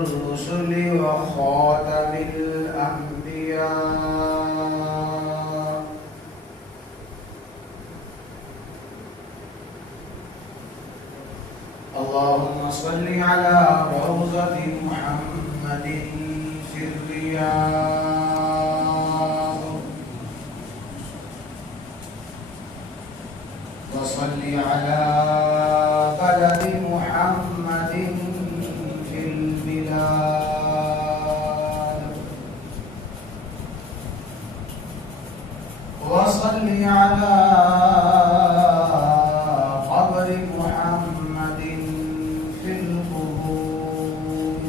الرسل وخاتم الأنبياء اللهم صل على روضة محمد في الرياض وصل على بلد محمد في البلاد وصل على قبر محمد في القبور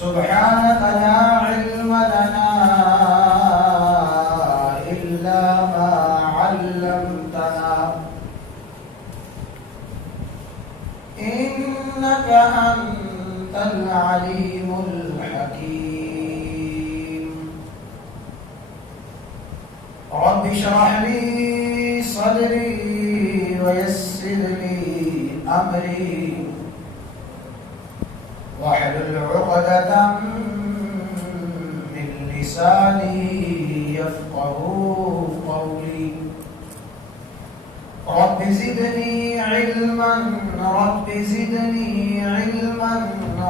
سبحانك لا علم لنا إلا ما علمتنا إنك أنت العليم الحكيم رب اشرح لي صدري ويسر لي أمري واحلل عقدة من لساني يفقهوا قولي رب زدني علما رب زدني علما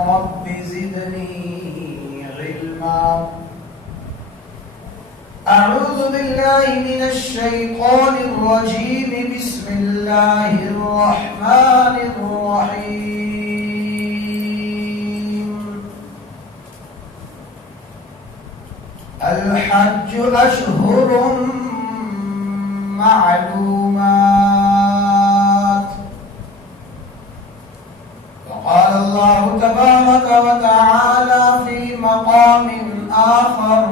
رب زدني علما أعوذ بالله من الشيطان الرجيم بسم الله الرحمن الرحيم الحج أشهر معلومات وقال الله تبارك وتعالى في مقام آخر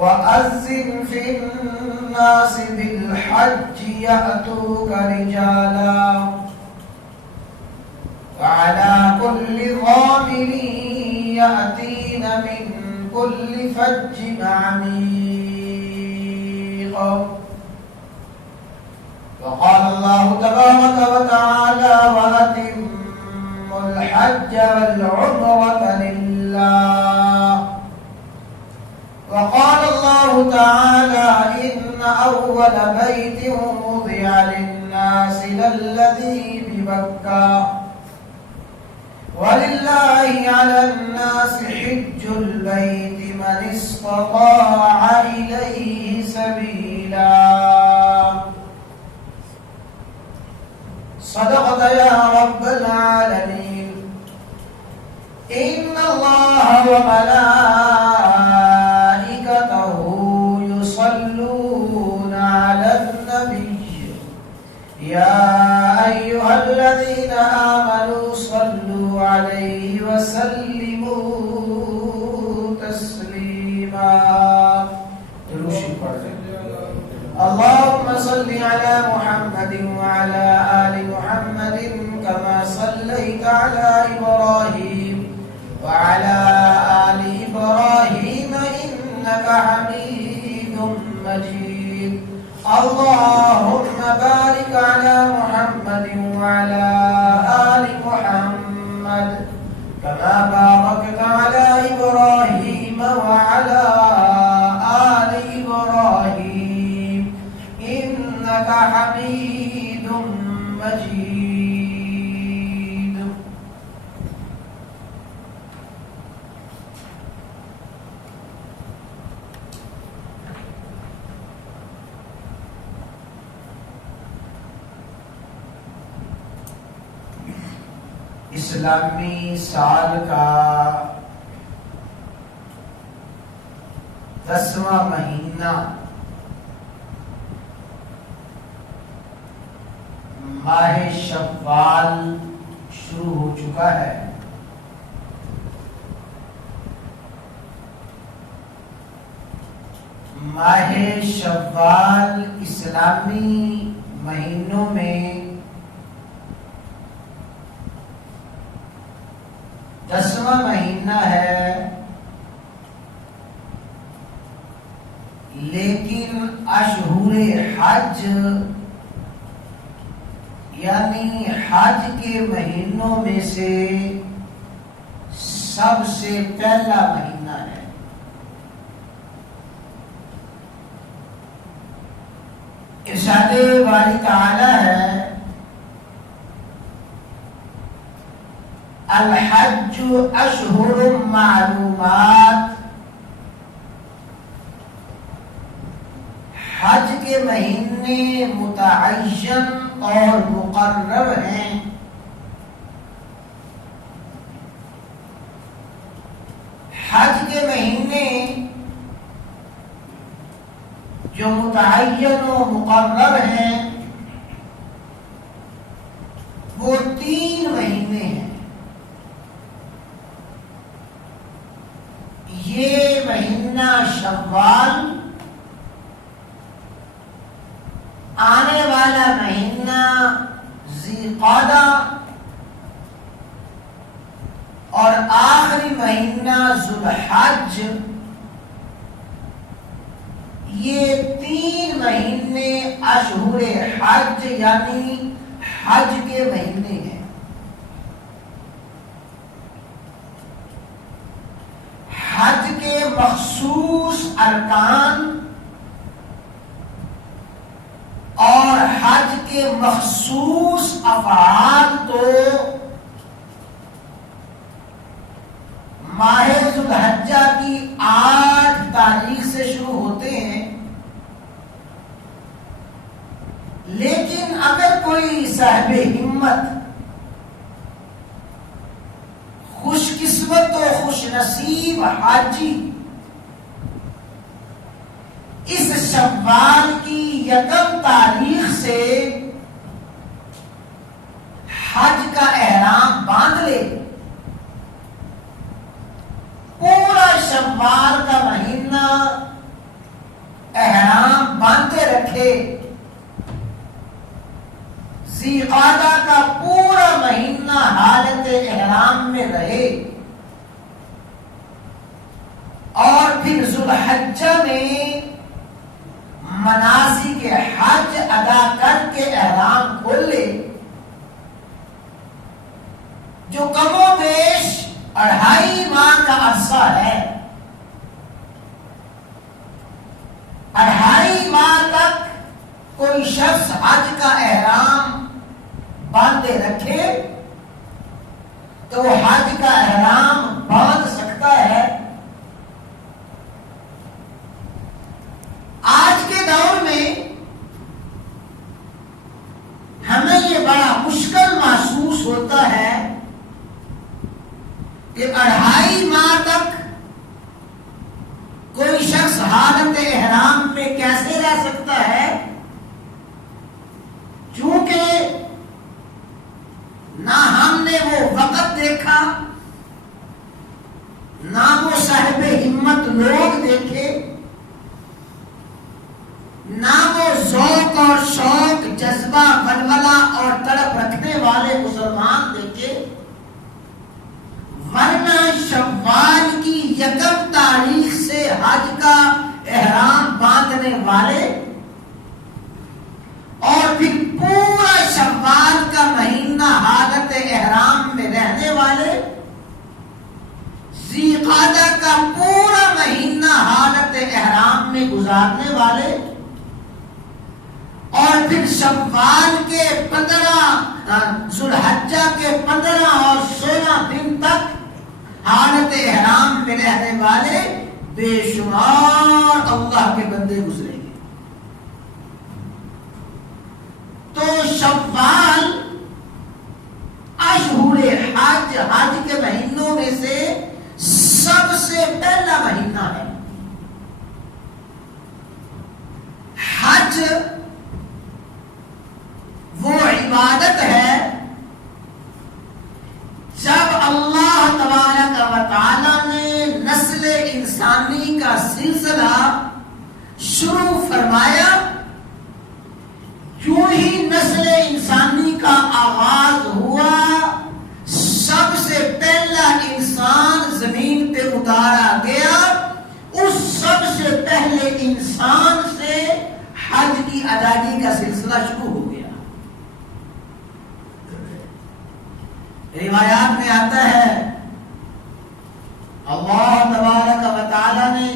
وأذن في الناس بالحج يأتوك رجالا وعلى كل ضامن يأتين من كل فج عميق وقال الله تبارك وتعالى وأتموا الحج والعمرة لله وقال الله تعالى إن أول بيت وضع للناس للذي ببكة ولله على الناس حج البيت من استطاع إليه سبيلا صدقت يا رب العالمين إن الله وملائكته يصلون على النبي يا أيها الذين آمنوا صلوا عليه وسلموا تسليما اللهم صل على محمد وعلى آل محمد كما صليت على إبراهيم وعلى آل إبراهيم إنك حميد مجيد اللهم بارك على محمد وعلى آل محمد كما باركت على إبراهيم وعلى آل إبراهيم إنك حميد مجيد اسلامی سال کا 10واں مہینہ ماہ شوال شروع ہو چکا ہے۔ ماہ شوال اسلامی مہینوں میں 10واں مہینہ ہے، لیکن اشہور حج یعنی حج کے مہینوں میں سے سب سے پہلا مہینہ ہے۔ ارشاد باری تعالی ہے الحج اشہر معلومات، حج کے مہینے متعین اور مقرر ہیں۔ حج کے مہینے جو متعین و مقرر ہیں وہ 3 مہینے ہیں۔ یہ مہینہ شوال، آنے والا مہینہ ذی قعدہ اور آخری مہینہ ذوالحج، یہ 3 مہینے اشہر حج یعنی حج کے مہینے ہیں۔ حج کے مخصوص ارکان اور حج کے مخصوص افعال تو ماہ ذوالحجہ کی 8 تاریخ سے شروع ہوتے ہیں، لیکن اگر کوئی صاحب ہمت، خوش قسمت و خوش نصیب حاجی اس شوال کی 1 تاریخ سے حج کا احرام باندھ لے، پورا شوال کا مہینہ احرام باندھے رکھے، ذی قعدہ کا پورا مہینہ حالت احرام میں رہے، اور پھر ذوالحجہ میں مناسک حج ادا کر کے احرام کھول لے، جو کم و بیش 2.5 ماہ کا عرصہ ہے۔ 2.5 ماہ تک کوئی شخص حج کا احرام باندھے رکھے تو حج کا احرام باندھ سکتا ہے۔ آج کے دور میں ہمیں یہ بڑا مشکل محسوس ہوتا ہے کہ 2.5 ماہ تک کوئی شخص حالت احرام میں کیسے رہ سکتا ہے، چونکہ نہ ہم نے وہ وقت دیکھا، نہ وہ صاحب ہمت لوگ دیکھے، نہ وہ ذوق اور شوق، جذبہ، ولولہ اور تڑپ رکھنے والے مسلمان دیکھے، ورنہ شوال کی 1 تاریخ سے حج کا احرام باندھنے والے اور پھر پورا شوال کا مہینہ حالت احرام میں رہنے والے، ذی قعدہ کا پورا مہینہ حالت احرام میں گزارنے والے، اور پھر شوال کے 15 ذوالحجہ کے 15 اور 16 دن تک حالت احرام میں رہنے والے بے شمار اللہ کے بندے گزرے گے۔ تو شوال اشہر حج، حج کے مہینوں میں سے سب سے پہلا مہینہ ہے۔ حج وہ عبادت ہے جب اللہ تبارک و تعالی نے نسل انسانی کا سلسلہ شروع فرمایا، یوں ہی نسل انسانی کا آغاز ہوا، سب سے پہلا انسان زمین پہ اتارا گیا، اس سب سے پہلے انسان سے حج کی ادائیگی کا سلسلہ شروع ہو گیا۔ روایات میں آتا ہے اللہ تبارک و تعالی نے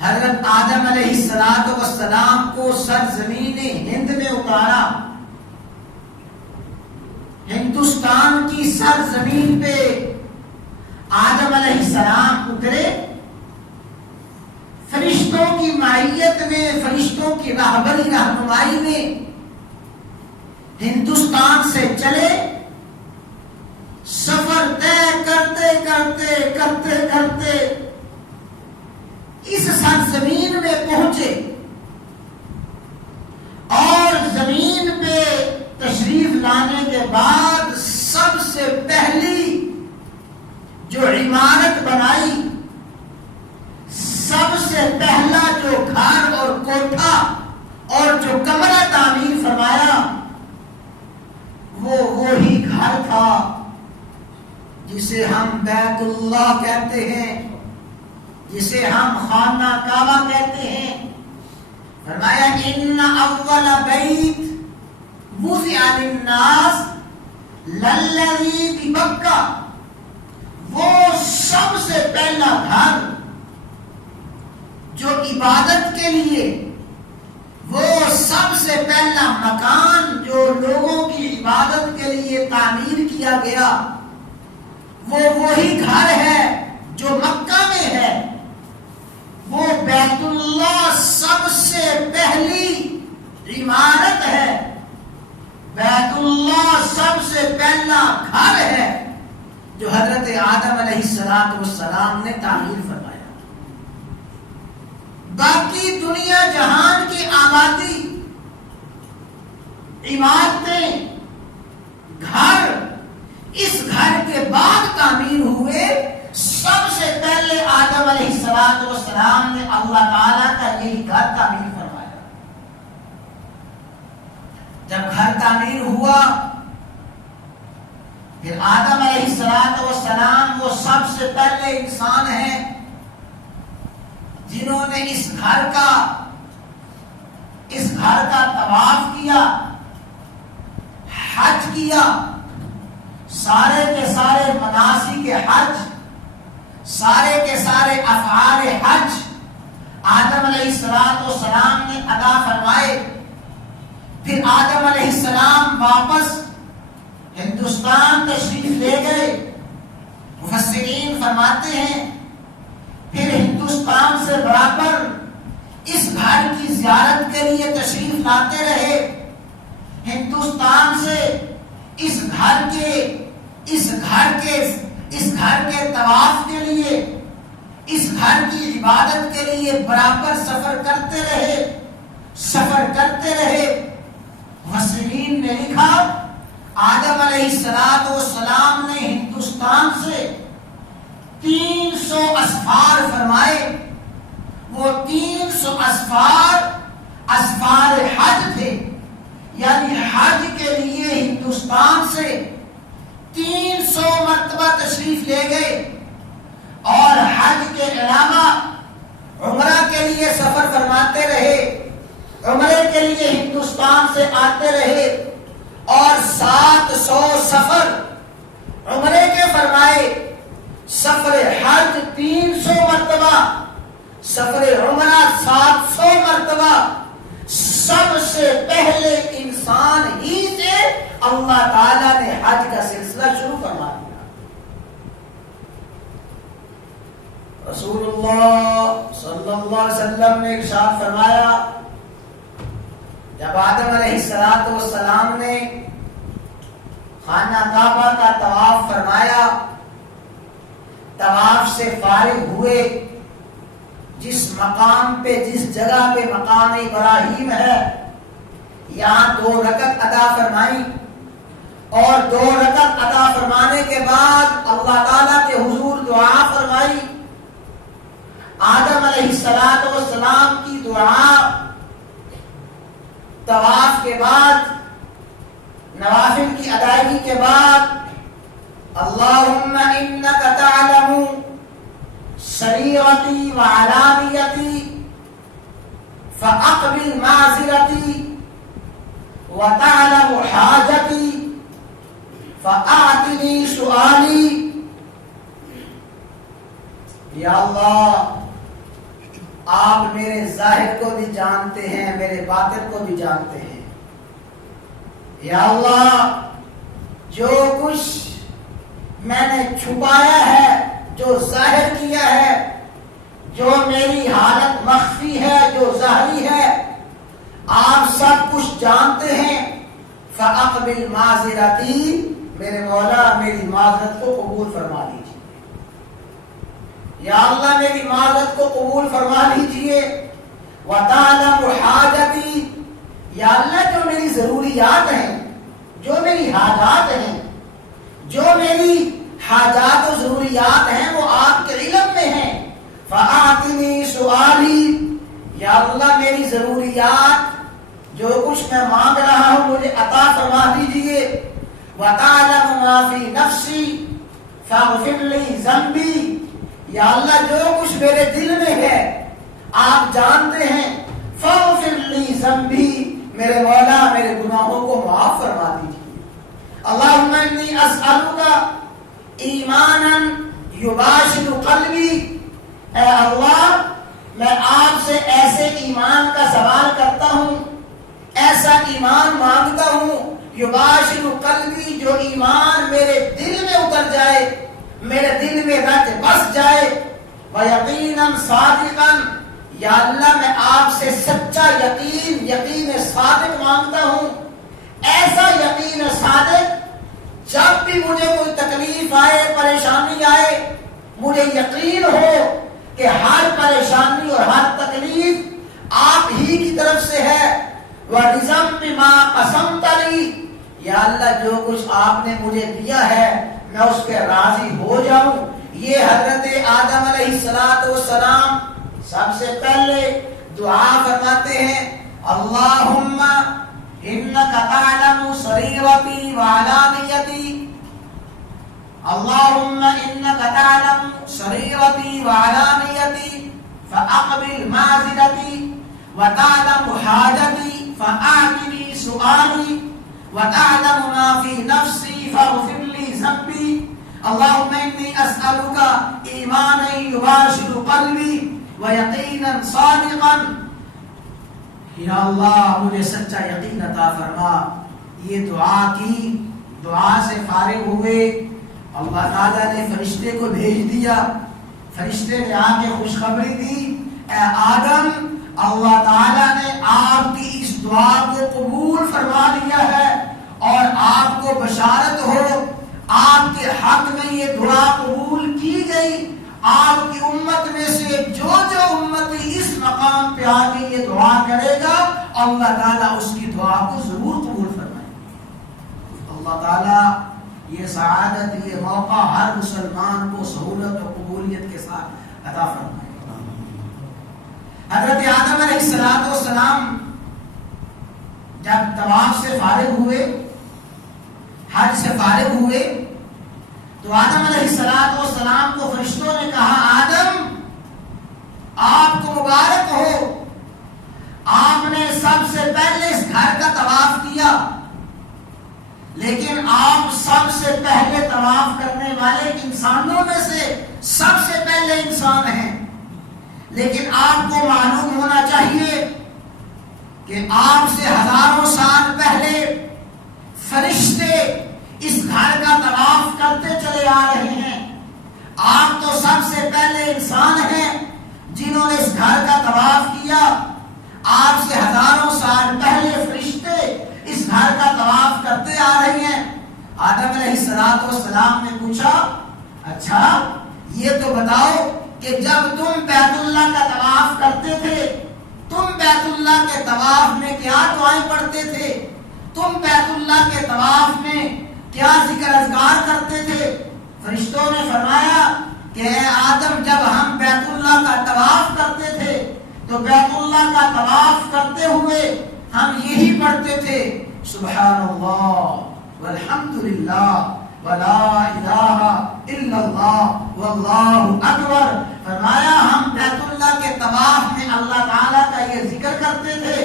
حضرت آدم علیہ السلام کو سرزمین ہند میں اتارا. ہندوستان کی سرزمین پہ آدم علیہ السلام اترے. فرشتوں کی معیت میں، فرشتوں کی رہبری رہنمائی میں ہندوستان سے چلے. سفر طے کرتے کرتے کرتے کرتے اس سرزمین میں پہنچے اور زمین پہ تشریف لانے کے بعد سب سے پہلی جو عمارت بنائی، سب سے پہلا جو گھر اور کوٹھا اور جو کمرہ تعمیر فرمایا وہ وہی گھر تھا جسے ہم بیت اللہ کہتے ہیں، جسے ہم خانہ کعبہ کہتے ہیں. فرمایا ان اول بیت وضع للناس للذی ببکہ، وہ سب سے پہلا گھر جو عبادت کے لیے، وہ سب سے پہلا مکان جو لوگوں کی عبادت کے لیے تعمیر کیا گیا، وہ وہی گھر ہے جو مکہ میں ہے. وہ بیت اللہ سب سے پہلی عمارت ہے، بیت اللہ سب سے پہلا گھر ہے جو حضرت آدم علیہ السلام نے تعمیر فرمایا. باقی دنیا جہان کی آبادی، عمارتیں، گھر اس گھر کے بعد تعمیر ہوئے. سب سے پہلے آدم علیہ السلام نے اللہ تعالیٰ کا یہی گھر تعمیر فرمایا. جب گھر تعمیر ہوا پھر آدم علیہ السلام وہ سب سے پہلے انسان ہیں جنہوں نے اس گھر کا طواف کیا، حج کیا. سارے کے سارے مناسک حج، سارے کے سارے افعال حج آدم علیہ السلام نے ادا فرمائے. پھر آدم علیہ السلام واپس ہندوستان تشریف لے گئے. مفسرین فرماتے ہیں پھر ہندوستان سے برابر اس گھر کی زیارت کے لیے تشریف لاتے رہے. ہندوستان سے اس گھر کے طواف کے لیے، اس گھر کی عبادت کے لیے برابر سفر کرتے رہے. مفسرین نے لکھا آدم علیہ السلام نے ہندوستان سے 300 اسفار فرمائے. وہ 300 اسفار حج تھے، یعنی حج کے لیے ہندوستان سے 300 مرتبہ تشریف لے گئے. اور حج کے علاوہ عمرہ کے لیے سفر فرماتے رہے، عمرے کے لیے ہندوستان سے آتے رہے اور 700 سفر عمرے کے فرمائے. سفر حج 300 مرتبہ، سفر عمرہ 700 مرتبہ. سب سے پہلے انسان ہی سے اللہ تعالیٰ نے حج کا سلسلہ شروع فرما دیا. رسول اللہ صلی اللہ علیہ وسلم نے ارشاد فرمایا جب آدم علیہ السلام نے خانہ کعبہ کا طواف فرمایا، طواف سے فارغ ہوئے، جس مقام پہ، جس جگہ پہ مقام ابراہیم ہے، یہاں 2 رکعت ادا فرمائی. اور 2 رکعت ادا فرمانے کے بعد اللہ تعالیٰ کے حضور دعا فرمائی. آدم علیہ السلام کی دعا طواف کے بعد، نوافل کی ادائیگی کے بعد، اللہم انک تعلم سریرتی وعلانیتی فاقبل معذرتی وتعلم حاجتی فَأَعْتِنِي سُؤَالِي، یا اللہ آپ میرے ظاہر کو بھی جانتے ہیں، میرے باطن کو بھی جانتے ہیں. یا اللہ جو کچھ میں نے چھپایا ہے، جو ظاہر کیا ہے، جو میری حالت مخفی ہے، جو ظاہری ہے، آپ سب کچھ جانتے ہیں. فَأَقْبِلْ مَعْذِرَتِي، میرے مولا میری معذرت کو قبول فرما لیجیے. یا اللہ میری معذرت کو قبول فرما لیجیے. وَتَعْلَمُ حَاجَتِي، یا اللہ جو میری ضروریات ہیں، جو میری حاجات ہیں، جو میری حاجات و ضروریات ہیں وہ آپ کے علم میں ہیں. فَأَعْتِنِي سُؤَالِي، یا اللہ میری ضروریات جو کچھ میں مانگ رہا ہوں مجھے عطا فرما دیجیے. وَتَعْلَمُ مَا فِي نَفْسِي فَاغْفِرْ لِي ذَنْبِي، یا اللہ جو کچھ میرے دل میں ہے آپ جانتے ہیں. فَاغْفِرْ لِي ذَنْبِي، میرے مولا میرے گناہوں کو معاف فرما دیجیے. اللہم انی اسألک ایمانا یباشر قلبی، اے اللہ میں آپ سے ایسے ایمان کا سوال کرتا ہوں، ایسا ایمان مانگتا ہوں یباشر قلبی، جو ایمان میرے دل میں اتر جائے، میرے دل میں رچ بس جائے. وَيَقِينًا صَادِقًا، یا اللہ میں آپ سے سچا یقین صادق مانگتا ہوں. ایسا یقین صادق جب بھی مجھے کوئی تکلیف آئے، پریشانی آئے، مجھے یقین ہو کہ ہر پریشانی اور ہر تکلیف آپ ہی کی طرف سے ہے. وَرِزَمْ بِمَا قَسَمْتَ لِي، یا اللہ جو کچھ آپ نے مجھے دیا ہے میں اس کے راضی ہو جاؤں. یہ حضرت آدم علیہ السلام سب سے پہلے دعا فرماتے ہیں. اللہم انک تعلم سریرتی وعلانیتی، اللہم انک تعلم سریرتی وعلانیتی فاقبل معذرتی، وتعلم حاجتی فاعطنی سؤالی، وتعلم ما فی نفسی فاغفر لی ذنبی. اللہم انی اسألک ایمانا یباشر قلبی ویقینا صادقا، یا اللہ مجھے سچا یقین عطا فرما. یہ دعا کی، دعا سے فارغ ہوئے، اللہ تعالیٰ نے فرشتے کو بھیج دیا. فرشتے نے آ کے خوشخبری دی، اے آدم اللہ تعالیٰ نے آپ کی اس دعا کو قبول فرما لیا ہے، اور آپ کو بشارت ہو آپ کے حق میں یہ دعا قبول کی گئی. آپ کی امت میں سے جو امتی اس مقام پہ آ کے یہ دعا کرے گا اللہ تعالیٰ اس کی دعا کو ضرور قبول فرمائے. اللہ تعالیٰ یہ سعادت، یہ موقع ہر مسلمان کو سہولت و قبولیت کے ساتھ عطا فرمائے. حضرت آدم علیہ السلام جب طواف سے فارغ ہوئے، حج سے فارغ ہوئے، تو آدم علیہ السلام کو فرشتوں نے کہا آدم آپ کو مبارک ہو، آپ نے سب سے پہلے اس گھر کا طواف کیا، لیکن آپ سب سے پہلے طواف کرنے والے انسانوں میں سے سب سے پہلے انسان ہیں. لیکن آپ کو معلوم ہونا چاہیے کہ آپ سے ہزاروں سال پہلے فرشتے اس گھر کا طواف کرتے چلے آ رہے ہیں. آپ تو سب سے پہلے انسان ہیں جنہوں نے اس گھر کا طواف کیا. آپ سے ہزاروں سال پہلے فرشتے اس گھر کا طواف کرتے آ رہے ہیں. آدم علیہ السلام نے پوچھا اچھا یہ تو بتاؤ کہ جب تم بیت اللہ کا طواف کرتے تھے تم بیت اللہ کے طواف میں کیا دعائیں پڑھتے تھے؟ تم بیت اللہ کے طواف میں کیا ذکر اذکار کرتے تھے؟ فرشتوں نے فرمایا کہ اے آدم جب ہم بیت اللہ کا طواف کرتے تھے تو بیت اللہ کا طواف کرتے ہوئے ہم یہی پڑھتے تھے سبحان اللہ والحمدللہ ولا الہ الا اللہ واللہ اکبر. فرمایا ہم بیت اللہ کے طواف میں اللہ تعالیٰ کا یہ ذکر کرتے تھے.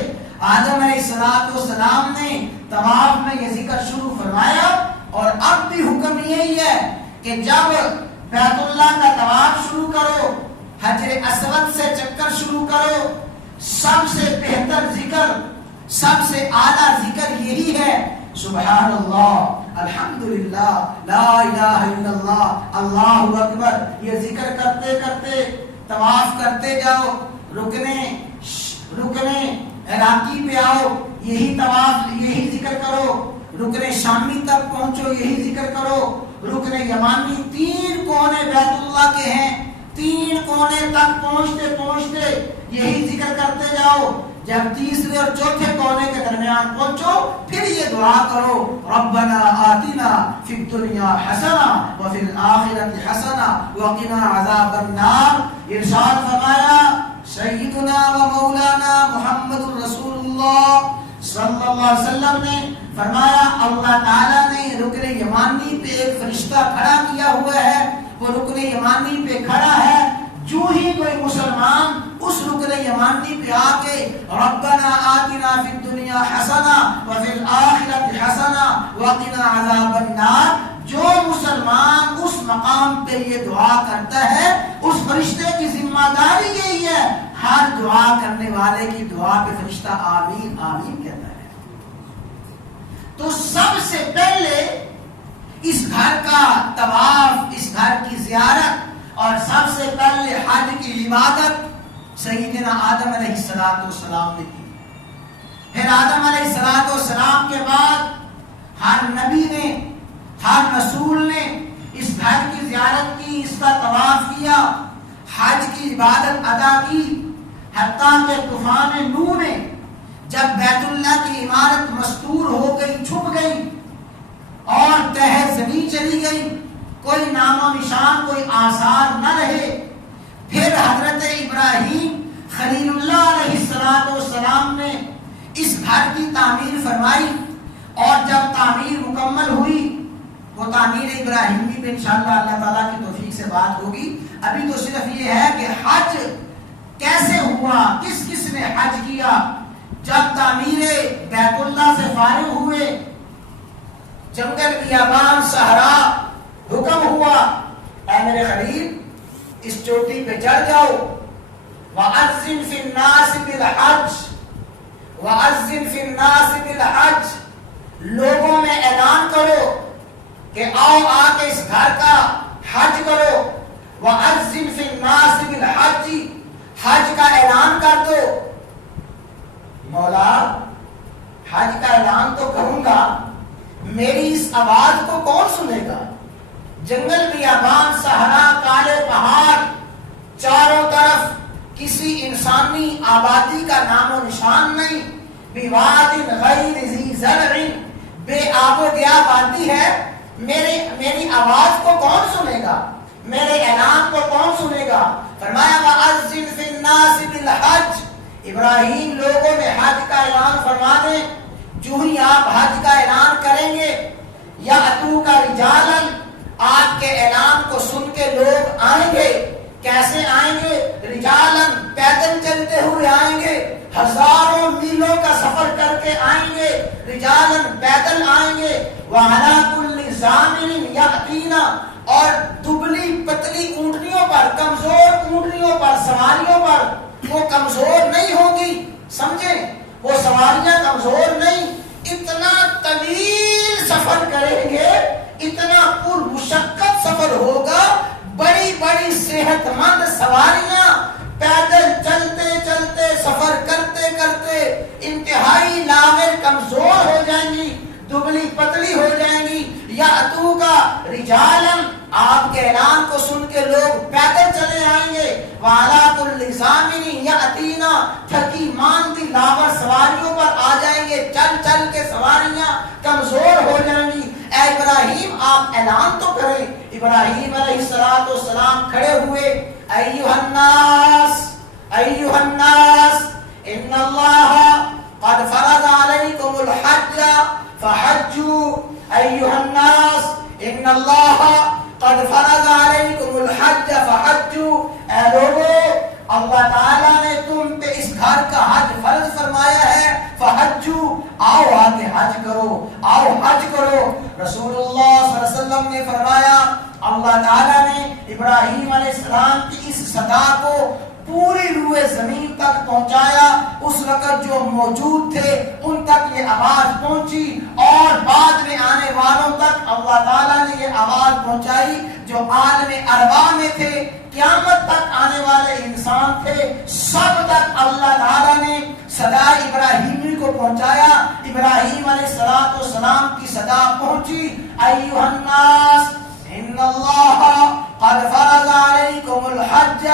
آدم علیہ السلام نے طواف میں یہ ذکر شروع فرمایا اور اب بھی حکم یہی ہے کہ جب بیت اللہ کا طواف شروع کرو، حجر اسود سے چکر شروع کرو، سب سے بہتر ذکر، سب سے اعلیٰ ذکر یہی ہے سبحان اللہ، الحمدللہ، لا الہ الا اللہ، اللہ اکبر۔ یہ ذکر کرتے کرتے طواف کرتے جاؤ، رکنے عراقی پہ آؤ، یہی طواف، یہی ذکر کرو، رکن شامی تک پہنچو، یہی ذکر کرو، رکن یمانی، 3 کونے بیت اللہ کے ہیں، 3 کونے تک پہنچتے پہنچتے یہی ذکر کرتے جاؤ۔ جب تیسرے اور چوتھے کونے کے درمیان پہنچو پھر یہ دعا کرو، ربنا آتنا فی الدنیا حسنہ وفی الآخرۃ حسنہ وقنا عذاب النار۔ ارشاد فرمایا سیدنا و مولانا محمد رسول اللہ صلی اللہ علیہ وسلم نے فرمایا، اللہ تعالیٰ نے رکن یمانی پہ ایک فرشتہ کھڑا کیا ہوا ہے، وہ رکن یمانی پہ کھڑا ہے، جو ہی کوئی مسلمان اس رکن یمانی پہ آ کے ربنا آتنا فی الدنیا حسنہ وفی الآخرۃ حسنہ وقنا عذاب النار، جو مسلمان اس مقام پہ یہ دعا کرتا ہے اس فرشتے کی ذمہ داری یہی ہے، ہر دعا کرنے والے کی دعا پہ فرشتہ آمین آمین کہتا ہے۔ تو سب سے پہلے اس گھر کا طواف، اس گھر کی زیارت، اور سب سے پہلے حج کی عبادت سیدنا آدم علیہ السلام نے کی۔ پھر آدم علیہ السلام کے بعد ہر نبی نے، ہر رسول نے اس گھر کی زیارت کی، اس کا طواف کیا، حج کی عبادت ادا کی، حتیٰ کہ طوفان نوح نے جب بیت اللہ کی عمارت مستور ہو گئی، چھپ گئی اور تہ زمین چلی گئی، کوئی نام و نشان، کوئی آثار نہ رہے، پھر حضرت ابراہیم خلیل اللہ علیہ السلام نے اس گھر کی تعمیر فرمائی، اور جب تعمیر مکمل ہوئی، وہ تعمیر ابراہیمی پہ انشاءاللہ اللہ تعالیٰ کی توفیق سے بات ہوگی، ابھی تو صرف یہ ہے کہ حج کیسے ہوا، کس کس نے حج کیا۔ جب تعمیر بیت اللہ سے فارغ ہوئے، جنگل بیابان صحرا، حکم ہوا اے میرے خلیل اس چوٹی پہ چڑھ جاؤ، وَأَذِّن فِي النَّاسِ بِالْحَجِّ وَأَذِّن فِي النَّاسِ بِالْحَجِّ، لوگوں میں اعلان کرو کہ آؤ آ کے اس گھر کا حج کرو، وَأَذِّن فِي النَّاسِ بِالْحَجِّ، حج کا اعلان کر دو۔ مولا حج کا اعلان تو کروں گا، میری اس آواز کو کون سنے گا؟ جنگل بیابان صحرا، کالے پہاڑ، چاروں طرف کسی انسانی آبادی کا نام و نشان نہیں، بواد غیر ذی زرع، بے آب و گیا وادی ہے، میری آواز کو کون سنے گا، میرے اعلان کو کون سنے گا؟ فرمایا وَأَذِّن فِي النَّاسِ بِالْحَجِّ، ابراہیم لوگوں میں حج کا اعلان فرما دیں۔ جو ہی آپ حج کا اعلان کریں گے، یا اتو کا رجالن، آپ کے اعلان کو سن کے لوگ آئیں گے۔ کیسے آئیں گے؟ رجالن، پیدل چلتے ہوئے آئیں گے، ہزاروں میلوں کا سفر کر کے آئیں گے، رجالن پیدل آئیں گے، وَعَلَىٰ كُلِّ ضَامِنٍ يَأْتِينَ، اور دبلی پتلی اونٹنیوں پر، کمزور اونٹنیوں پر، سواریوں پر، وہ کمزور نہیں ہوگی، سمجھیں، وہ سواریاں کمزور نہیں، اتنا طویل سفر کریں گے، اتنا پر مشقت سفر ہوگا، بڑی بڑی صحت مند سواریاں پیدل چلتے چلتے سفر کرتے کرتے انتہائی لاغر کمزور ہو جائیں گی، دبلی پتلی ہو جائیں گی۔ یا اتو کا رجالن، آپ کے اعلان کو سن کے لوگ پیدل چلے آئیں گے، وَعَلَىٰ كُلِّ ضَامِنٍ يَأْتِينَ، تھکی ماندی لاغر سواریوں پر آ جائیں گے، چل چل کے سواریاں کمزور ہو جائیں گی۔ اے ابراہیم آپ اعلان تو کریں۔ ابراہیم علیہ السلام کھڑے ہوئے، ایھا الناس ایھا الناس ان اللہ قد فرض علیکم الحج فحجوا، ایھا الناس ان اللہ قد فرض علیکم الحج فحجوا، اے لوگو اللہ تعالیٰ نے تم پہ اس گھر کا حج فرض فرمایا ہے، فحجو، آؤ آگے حج کرو، آؤ حج کرو۔ رسول اللہ صلی اللہ علیہ وسلم نے فرمایا اللہ تعالیٰ نے ابراہیم علیہ السلام کی اس صدا کو پوری روئے زمین تک پہنچایا۔ اس وقت جو موجود تھے ان تک یہ آواز پہنچی، اور بعد میں آنے والوں تک اللہ تعالیٰ نے یہ آواز پہنچائی جو عالم ارواح میں تھے، قیامت تک آنے والے انسان تھے، سب تک اللہ تعالیٰ نے صدا ابراہیمی کو پہنچایا۔ ابراہیم علیہ السلام کی صدا پہنچی، ایھا الناس ان اللہ قد فرض علیکم الحج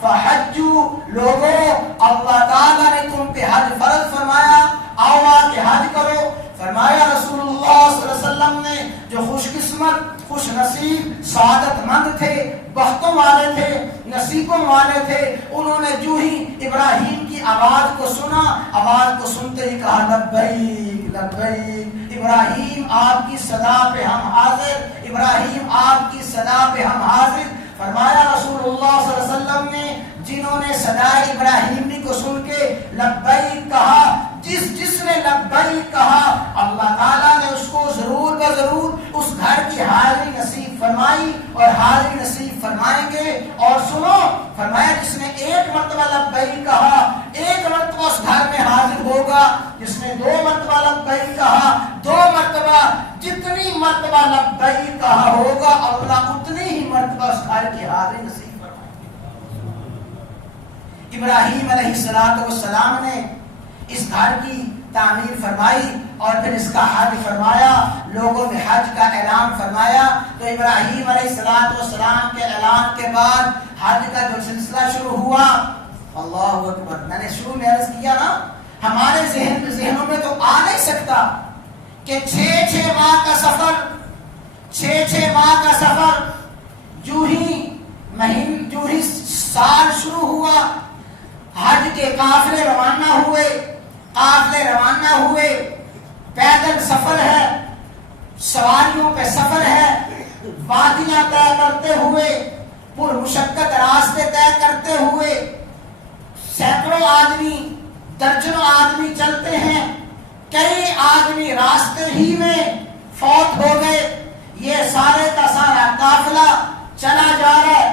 فحجوا، لوگوں اللہ تعالیٰ نے تم پہ حج فرض فرمایا، آؤ آ کے حج کرو۔ فرمایا رسول اللہ صلی اللہ علیہ وسلم نے جو خوش قسمت، خوش نصیب، سعادت مند تھے، بختوں والے تھے، نصیبوں والے تھے، انہوں نے جو ہی ابراہیم کی آواز کو سنا، آواز کو سنتے ہی کہا لبیک لبیک، ابراہیم آپ کی صدا پہ ہم حاضر، ابراہیم آپ کی صدا پہ ہم حاضر۔ فرمایا رسول اللہ صلی اللہ علیہ وسلم نے جنہوں نے صدا ابراہیمی کو سن کے لبیک کہا، جس نے لبیک کہا اللہ تعالیٰ نے اس کو ضرور بضرور اس گھر کی حاضری نصیب فرمائی اور حاضری نصیب فرمائیں گے۔ اور سنو، فرمایا جس نے ایک مرتبہ لبیک کہا ایک مرتبہ اس گھر میں حاضر ہوگا، جس نے 2 مرتبہ لبیک کہا 2 مرتبہ، جتنی مرتبہ لبیک کہا ہوگا اللہ اتنی ہی مرتبہ اس گھر کی حاضری نصیب فرمائے۔ ابراہیم علیہ السلام نے اس گھر کی تعمیر فرمائی اور پھر اس کا حج فرمایا، لوگوں نے حج کا اعلان فرمایا۔ تو ابراہیم علیہ السلام کے اعلان کے بعد حج کا جو سلسلہ شروع ہوا، اللہ اکبر، میں نے شروع میں عرض کیا نا، ہمارے ذہنوں میں تو آ نہیں سکتا کہ 6 ماہ کا سفر، 6 ماہ کا سفر، جو ہی سال شروع ہوا، حج کے قافلے روانہ ہوئے، پیدل سفر ہے، سواریوں پہ سفر ہے، وادیاں طے کرتے ہوئے، پرمشقت راستے طے کرتے ہوئے، سینکڑوں آدمی، درجنوں آدمی چلتے ہیں، کئی آدمی راستے ہی میں فوت ہو گئے۔ یہ سارے کا سارا قافلہ چلا جا رہا ہے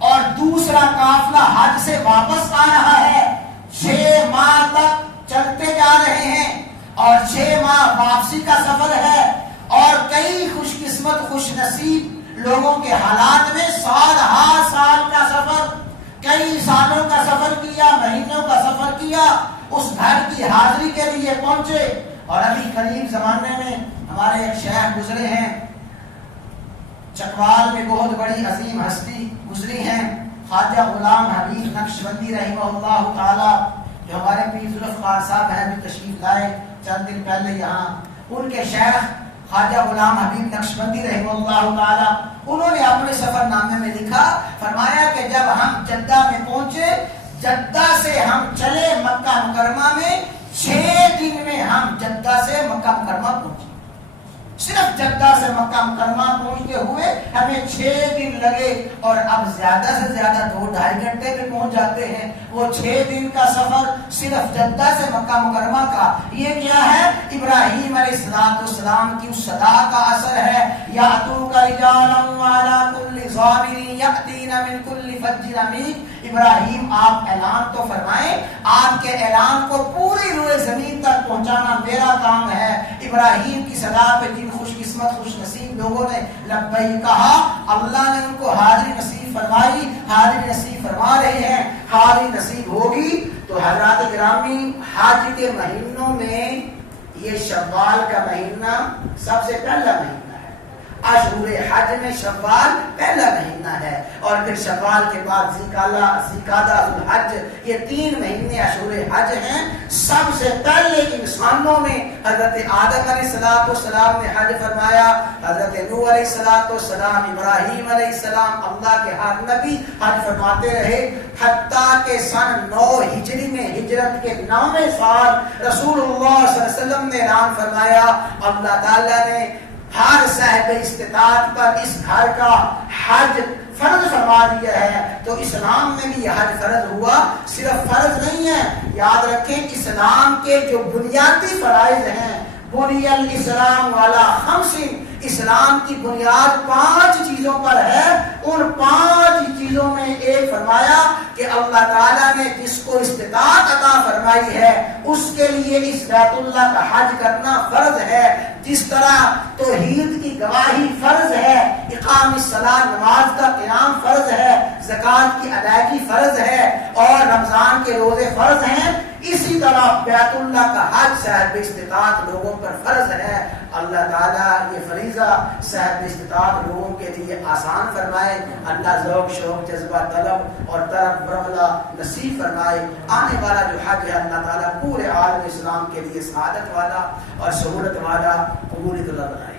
اور دوسرا قافلہ حج سے واپس آ رہا ہے۔ 6 ماہ تک چلتے جا رہے ہیں اور 6 ماہ واپسی کا سفر ہے، اور کئی خوش قسمت خوش نصیب لوگوں کے حالات میں سال کا سفر، کئی سالوں کا سفر کیا، مہینوں کا سفر کیا، اس گھر کی حاضری کے لیے پہنچے۔ اور ابھی قریب زمانے میں ہمارے ایک شیخ گزرے ہیں، چکوال میں بہت بڑی عظیم ہستی گزری ہیں، خواجہ غلام حبیب نقشبندی رحمہ اللہ تعالی، جو ہمارے پیر ذوالفقار صاحب ہیں، بھی تشریف لائے چند دن پہلے یہاں۔ ان کے شیخ خواجہ غلام حبیب نقشبندی رحمہ اللہ تعالی، انہوں نے اپنے سفر نامے میں لکھا، فرمایا کہ جب ہم جدہ میں پہنچے، جدہ سے ہم چلے مکہ مکرمہ میں، 6 دن میں ہم جدہ سے مکہ مکرمہ پہنچے۔ صرف جدہ سے مکہ مکرمہ پہنچتے ہوئے ہمیں 6 دن لگے، اور اب زیادہ سے زیادہ 2-2.5 گھنٹے میں پہنچ جاتے ہیں۔ وہ 6 دن کا سفر صرف جدہ سے مکہ مکرمہ کا، یہ کیا ہے؟ ابراہیم علیہ السلام کی اس صدا کا اثر ہے، یاتوک رجالا وعلی کل ضامر یاتین من کل فج عمیق۔ ابراہیم آپ اعلان تو فرمائیں، آپ کے اعلان کو پوری روئے زمین تک پہنچانا میرا کام ہے۔ ابراہیم کی صدا پہ جن خوش قسمت خوش نصیب لوگوں نے لبیک کہا، اللہ نے ان کو حاضری نصیب فرمائی، حاضری نصیب فرما رہے ہیں، حاضری نصیب ہوگی۔ تو حضرات گرامی، حج کے مہینوں میں یہ شوال کا مہینہ سب سے پہلا مہینہ ہے، اشہر حج میں شوال پہلا مہینہ ہے، اور پھر شوال کے بعد ذوالقعدہ، ذوالحج، یہ 3 مہینے اشہر حج ہیں۔ سب سے پہلے انسانوں میں حضرت آدم علیہ السلام نے حج فرمایا، حضرت نوح علیہ السلام، ابراہیم علیہ السلام، اللہ کے ہر نبی حج فرماتے رہے، حتیٰ کہ سن 9 ہجری میں، ہجرت کے 9ویں سال رسول اللہ صلی اللہ علیہ وسلم نے اعلان فرمایا، اللہ تعالیٰ نے ہر صاحب استطاعت پر اس گھر کا حج فرض فرما دیا ہے. تو اسلام میں بھی یہ حج فرض ہوا. صرف فرض نہیں ہے، یاد رکھیں اسلام کے جو بنیادی فرائض ہیں، بنی الاسلام والا خمس، اسلام کی بنیاد 5 چیزوں پر ہے. ان 5 چیزوں میں ایک فرمایا کہ اللہ تعالیٰ نے جس کو استطاعت عطا فرمائی ہے اس کے لیے اس بیت اللہ کا حج کرنا فرض ہے. جس طرح توحید کی گواہی فرض ہے، اقام الصلاۃ نماز کا قیام فرض ہے، زکوٰۃ کی ادائیگی فرض ہے اور رمضان کے روزے فرض ہیں، اسی طرح بیت اللہ کا حج صاحب استطاعت لوگوں پر فرض ہے. اللہ تعالیٰ یہ فریضہ صاحب استطاعت لوگوں کے لیے آسان فرمائے. اللہ ذوق شوق جذبہ طلب اور طرف برملا نصیب فرمائے. آنے والا جو حج ہے اللہ تعالیٰ پورے عالم اسلام کے لیے سعادت والا اور سہولت والا قبول بنائے.